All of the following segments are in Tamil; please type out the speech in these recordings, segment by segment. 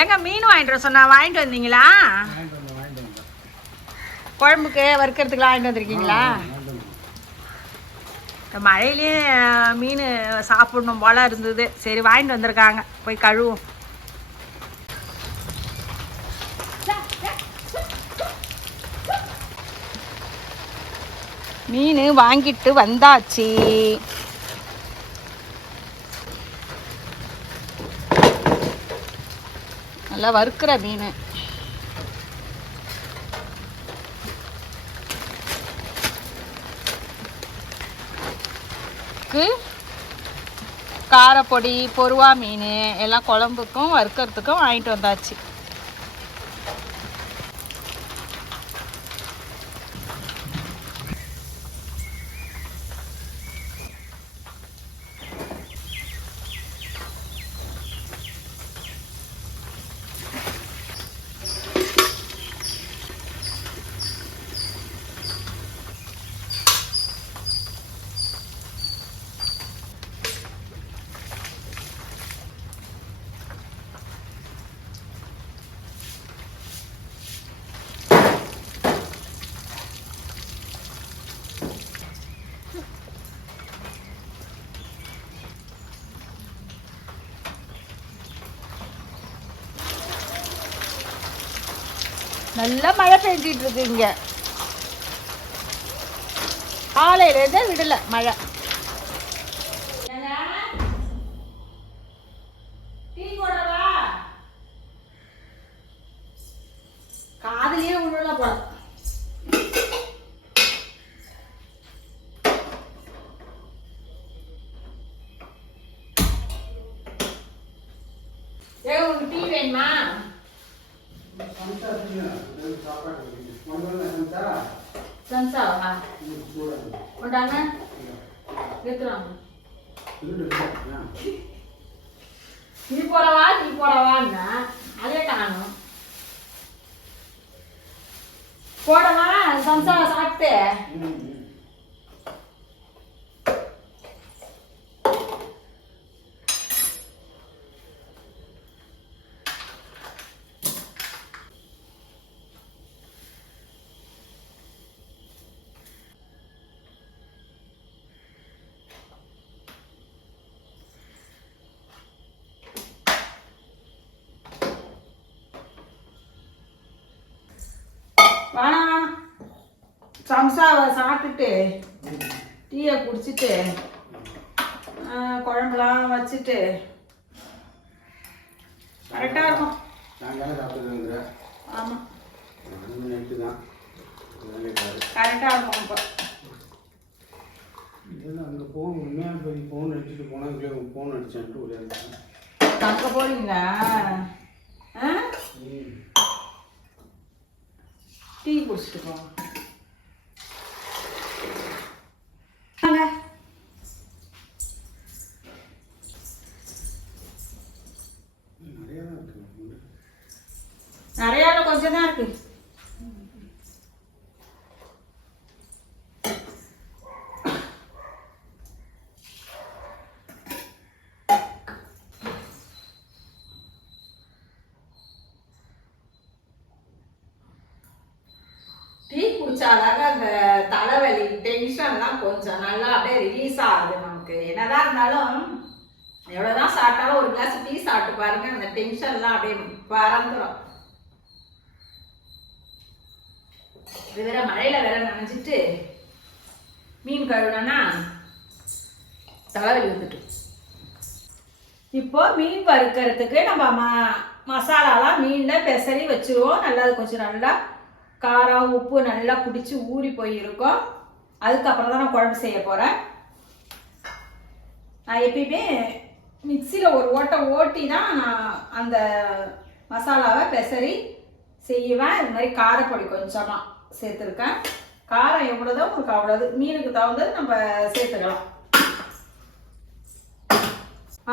ஏங்க மீன் வாங்கிட்டு வர சொன்னா வாங்கிட்டு வந்தீங்களா? குழம்புக்கு வறுக்கிறதுக்குலாம் வாங்கிட்டு வந்திருக்கீங்களா? இந்த மழையிலேயே மீன் சாப்பிடணும் போல இருந்தது. சரி வாங்கிட்டு வந்திருக்காங்க. போய் கழுவும் மீன் வாங்கிட்டு வந்தாச்சு. நல்லா வறுக்கிற மீன். க்கு காரப்பொடி பொருவா மீன் எல்லாம் குழம்புக்கும் வறுக்கிறதுக்கும் வாங்கிட்டு வந்தாச்சு. நல்லா மழை பெஞ்சிட்டு இருக்கு இங்க. காலையில இருந்தே விடல மழை. காதலியே உள்ள போல. ஏ உங்களுக்கு டீ வேணுமா? சம்சாவா. உண்டாங்க எடுத்துறாங்க. நீ போடவா நீ போடவான்னா அதே காணும் போடவா சம்சா சாப்பிட்டு வேணாம் வேணாம் சம்சாவை சாப்பிட்டுட்டு டீயை குடிச்சிட்டு குழம்புலாம் வச்சுட்டு கரெக்டாக இருக்கும். சாயங்காலம் சாப்பிட்டுருங்கிற ஆமாம் நைட்டு தான். கரெக்டாக இருக்கும் இப்போ அங்கே ஃபோன் உண்மையாக போய் ஃபோன் அடிச்சுட்டு போனால் இங்கே ஃபோன் அடிச்சான்ட்டு ஒரே அங்கே போறீங்களா ஆ? ம் டீ குடிச்சிட்டு போங்க வாங்க. நிறையா தான் இருக்குது நிறையா இல்லை, கொஞ்சம் தான் இருக்கு டீ குடிச்சாலாக அந்த தலைவலி டென்ஷன்லாம் கொஞ்சம் நல்லா அப்படியே ரிலீஸ் ஆகுது நமக்கு. என்னதான் இருந்தாலும் எவ்வளோதான் சாப்பிட்டாலும் ஒரு கிளாஸ் டீ சாப்பிட்டு பாருங்க அந்த டென்ஷன்லாம் அப்படியே பறந்துடும் இது வேற மழையில வேற நனைஞ்சிட்டு மீன் கழுவுனா தலைவலி வந்துட்டு. இப்போ மீன் வறுக்கிறதுக்கு நம்ம ம மசாலாலாம் மீனில் பெசரி வச்சுருவோம். நல்லா அது கொஞ்சம் நல்லா காரம் உப்பு நல்லா குடிச்சு ஊறி போயிருக்கும். அதுக்கப்புறம் தான் நான் குழம்பு செய்ய போகிறேன் நான் எப்பயுமே மிக்சியில் ஒரு ஓட்டை ஓட்டி தான் நான் அந்த மசாலாவை பெசரி செய்வேன். இது மாதிரி காரப்பொடி கொஞ்சமாக சேர்த்துருக்கேன். காரம் எவ்வளோதோ உங்களுக்கு அவ்வளோது மீனுக்கு தகுந்தது நம்ம சேர்த்துக்கலாம்.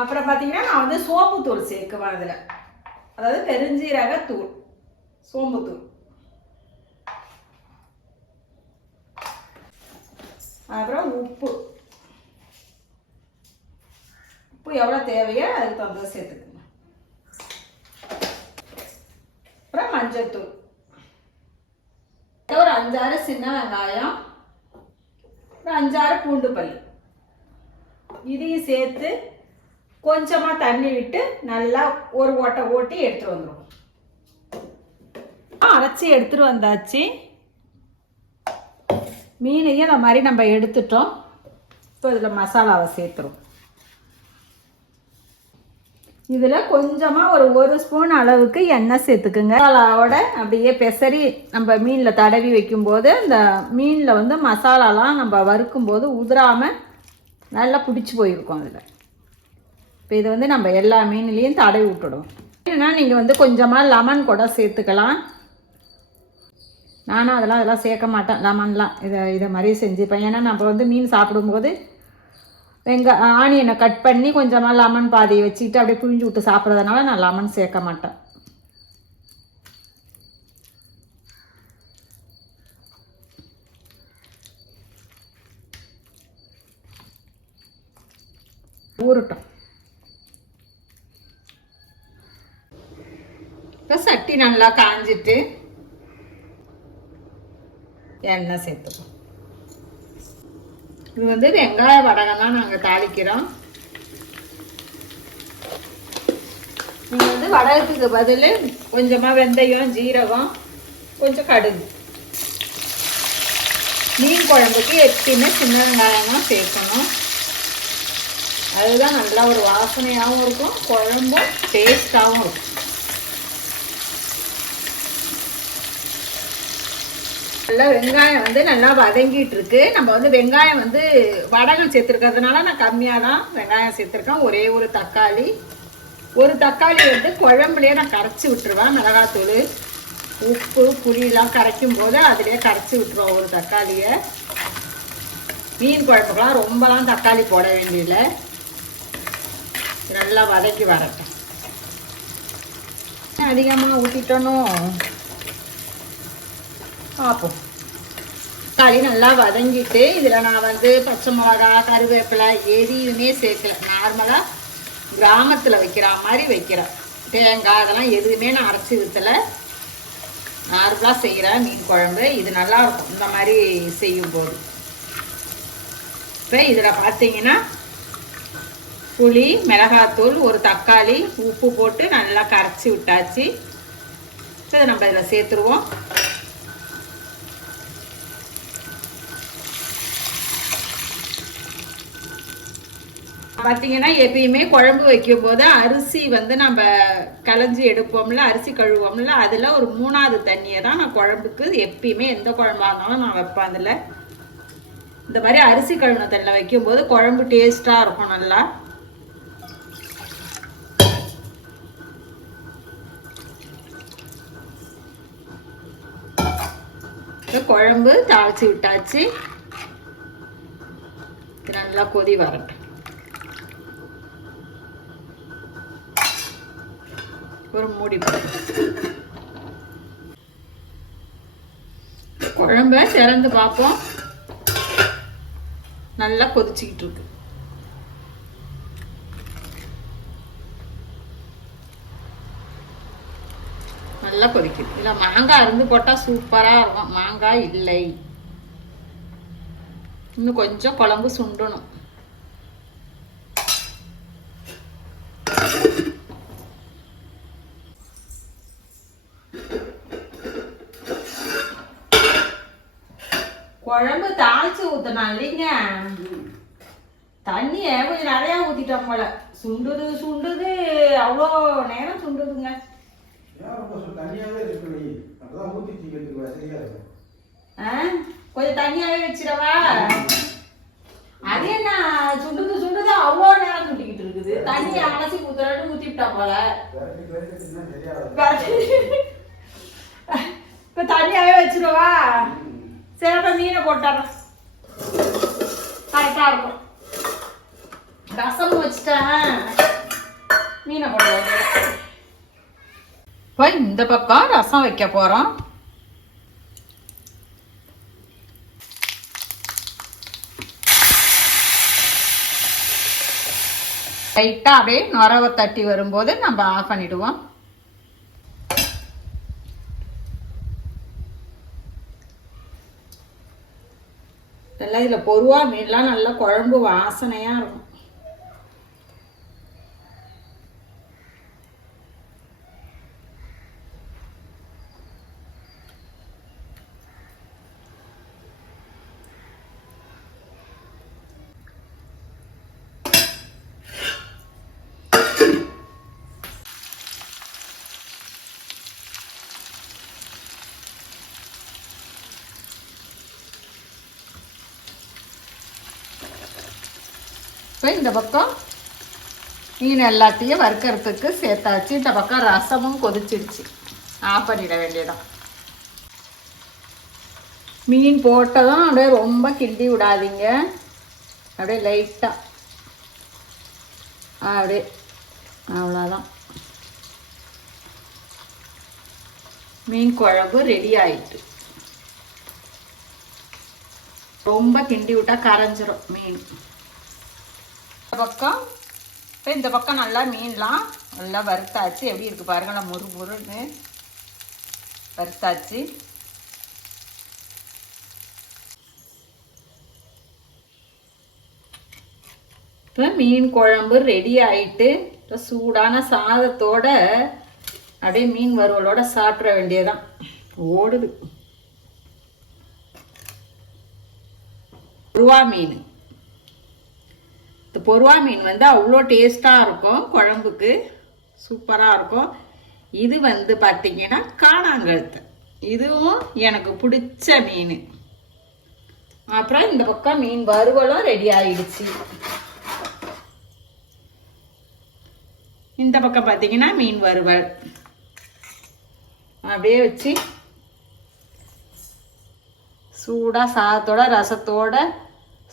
அப்புறம் பார்த்தீங்கன்னா நான் வந்து சோம்புத்தூள் சேர்க்குவேன் அதில். அதாவது பெருஞ்சீரக தூள் சோம்புத்தூள். அப்புறம் உப்பு. உப்பு எவ்வளோ தேவையோ அதுக்கு தகுந்த சேர்த்துக்கோங்க. மஞ்சத்தூள். ஒரு அஞ்சாறு சின்ன வெங்காயம் ஒரு அஞ்சாறு பூண்டு பல்லி இதையும் சேர்த்து கொஞ்சமாக தண்ணி விட்டு நல்லா ஒரு ஓட்டை ஓட்டி எடுத்துகிட்டு வந்துடுவோம் அரைச்சி எடுத்துட்டு வந்தாச்சு. மீனையும் அந்த மாதிரி நம்ம எடுத்துட்டோம். இப்போ இதில் மசாலாவை சேர்த்துரும் இதில் கொஞ்சமாக ஒரு ஒரு ஸ்பூன் அளவுக்கு எண்ணெய் சேர்த்துக்குங்க. மசாலாவோட அப்படியே பெசரி நம்ம மீனில் தடவி வைக்கும்போது அந்த மீனில் வந்து மசாலாலாம் நம்ம வறுக்கும்போது உதிராமல் நல்லா பிடிச்சி போயிருக்கும் அதில். இப்போ இது வந்து நம்ம எல்லா மீன்லேயும் தடவி விட்டுடுவோம். இல்லைன்னா நீங்கள் வந்து கொஞ்சமாக லெமன் கூட சேர்த்துக்கலாம். நானும் அதெல்லாம் அதெல்லாம் சேர்க்க மாட்டேன். லெமன்லாம் இதை இதை மாதிரி செஞ்சுப்பேன். ஏன்னா நம்ம வந்து மீன் சாப்பிடும்போது வெங்க ஆனியனை கட் பண்ணி கொஞ்சமாக லெமன் பாதியை வச்சுக்கிட்டு அப்படியே புழிஞ்சு விட்டு சாப்பிட்றதுனால நான் லெமன் சேர்க்க மாட்டேன். ஊறட்டும். இப்போ சட்டி நல்லா காஞ்சிட்டு எண்ணெய் சேர்த்துப்போம். இது வந்து வெங்காய வடகம் தான் நாங்கள் தாளிக்கிறோம். நீங்கள் வந்து வடகத்துக்கு பதில் கொஞ்சமாக வெந்தயம் ஜீரகம் கொஞ்சம் கடுகு. மீன் குழம்புக்கு எப்பயுமே சின்ன வெங்காயம் தான் சேர்க்கணும். அதுதான் நல்லா ஒரு வாசனையாகவும் இருக்கும் குழம்பும் டேஸ்டாகவும் இருக்கும். நல்லா வெங்காயம் வந்து நல்லா வதங்கிட்டு இருக்கு நம்ம வந்து வெங்காயம் வந்து வடகம் சேர்த்துருக்கிறதுனால நான் கம்மியாக தான் வெங்காயம் சேர்த்துருக்கேன். ஒரே ஒரு தக்காளி. ஒரு தக்காளி வந்து குழம்புலேயே நான் கரைச்சி விட்டுருவேன் மிளகாத்தூள் உப்பு புளியெல்லாம் கரைக்கும் போது அதிலே கரைச்சி விட்டுருவோம் ஒரு தக்காளியை. மீன் குழம்புக்கெல்லாம் ரொம்பலாம் தக்காளி போட வேண்டியதில்ல. நல்லா வதக்கி வரட்டும். அதிகமாக ஊற்றிட்டோனோ பார்ப்போம் தக்காளி நல்லா வதங்கிட்டு இதில் நான் வந்து பச்சை மிளகா கருவேப்பிலை எதையுமே சேர்க்கல. நார்மலாக கிராமத்தில் வைக்கிற மாதிரி வைக்கிறேன். தேங்காய் அதெல்லாம் எதுவுமே நான் அரைச்சி ஊற்றலை நார்மலாக செய்கிறேன் மீன் குழம்பு. இது நல்லா இருக்கும். இந்த மாதிரி செய்யும்போது இப்போ இதில் பார்த்தீங்கன்னா புளி மிளகாத்தூள் ஒரு தக்காளி உப்பு போட்டு நல்லா கரைச்சி விட்டாச்சு. இதை நம்ம இதில் சேர்த்துருவோம். பார்த்தீங்கன்னா எப்பயுமே குழம்பு வைக்கும் போது அரிசி வந்து நம்ம களைஞ்சி எடுப்போம்ல அரிசி கழுவோம்ல அதில் ஒரு மூணாவது தண்ணியை தான் நான் குழம்புக்கு எப்பயுமே எந்த குழம்பா இருந்தாலும் நான் வைப்பேன் அதில். இந்த மாதிரி அரிசி கழுவின தண்ணியில் வைக்கும்போது குழம்பு டேஸ்ட்டாக இருக்கும் நல்லா. குழம்பு தாளித்து விட்டாச்சு. நல்லா கொதி வரட்டும். ஒரு மூடி குழம்ப திறந்து பார்ப்போம். நல்லா கொதிச்சுக்கிட்டு இருக்கு. நல்லா கொதிக்குது. இல்லை மாங்காய் இருந்து போட்டால் சூப்பராக இருக்கும். மாங்காய் இல்லை. இன்னும் கொஞ்சம் குழம்பு சுண்டணும். குழம்பு தாளிச்சு ஊத்தணும் இல்லைங்க. தண்ணிய கொஞ்சம் நிறையா ஊத்திட்டோம் போல. சுண்டுது சுண்டுது. அவ்வளோ நேரம் சுண்டுதுங்க? கொஞ்சம் தண்ணியாவே வச்சிடவா? அது என்ன? சுண்டுது சுண்டுது. அவ்வளோ நேரம் சுண்டிக்கிட்டு இருக்குது. தண்ணி அலசி ஊத்துறன்னு ஊத்திட்டா போல. இப்ப தண்ணியாவே வச்சிருவா சரி மீனை போட்டுறேன் கரெக்டாக இருக்கும் ரசம் வச்சுட்டேன் மீனை போட்டு இப்போ இந்த பக்கம் ரசம் வைக்க போகிறோம் லைட்டாக அப்படியே நுரவை தட்டி வரும்போது நம்ம ஆஃப் பண்ணிவிடுவோம் நல்லா இதில் பொருவாக மீன்லாம் நல்லா குழம்பு வாசனையாக இருக்கும். இப்போ இந்த பக்கம் மீன் எல்லாத்தையும் வறுக்கிறதுக்கு சேர்த்தாச்சு. இந்த பக்கம் ரசமும் கொதிச்சிருச்சு. ஆஃப் பண்ணிட வேண்டியதான் மீன் போட்டதும் அப்படியே ரொம்ப கிண்டி விடாதீங்க. அப்படியே லைட்டாக அப்படியே. அவ்வளோதான் மீன் குழம்பு ரெடி ஆயிட்டு. ரொம்ப கிண்டி விட்டால் கரைஞ்சிரும் மீன். பக்கம் இப்போ இந்த பக்கம் நல்லா மீன்லாம் நல்லா வறுத்தாச்சு. எப்படி இருக்குது பாருங்களேன் முறு முறுன்னு வறுத்தாச்சு. இப்போ மீன் குழம்பு ரெடி ஆயிட்டு இப்போ சூடான சாதத்தோட அப்படியே மீன் வறுவலோட சாப்பிட வேண்டியதான் ஓடுது. உருவா மீன். இந்த பொருவா மீன் வந்து அவ்வளோ டேஸ்ட்டாக இருக்கும் குழம்புக்கு. சூப்பராக இருக்கும். இது வந்து பார்த்தீங்கன்னா காணாங்கழுத்து இதுவும் எனக்கு பிடிச்ச மீன். அப்புறம் இந்த பக்கம் மீன் வறுவலும் ரெடி ஆயிடுச்சு. இந்த பக்கம் பார்த்தீங்கன்னா மீன் வறுவல். அப்படியே வச்சு சூடாக சாதத்தோட ரசத்தோட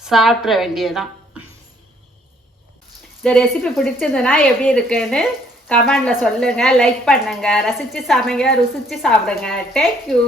சாப்பிட்ற வேண்டியதுதான். இந்த ரெசிபி பிடிச்சிருந்ததுன்னா எப்படி இருக்குன்னு கமெண்டில் சொல்லுங்கள் லைக் பண்ணுங்கள் ரசித்து சமைங்க ருசித்து சாப்பிடுங்க. தேங்க்யூ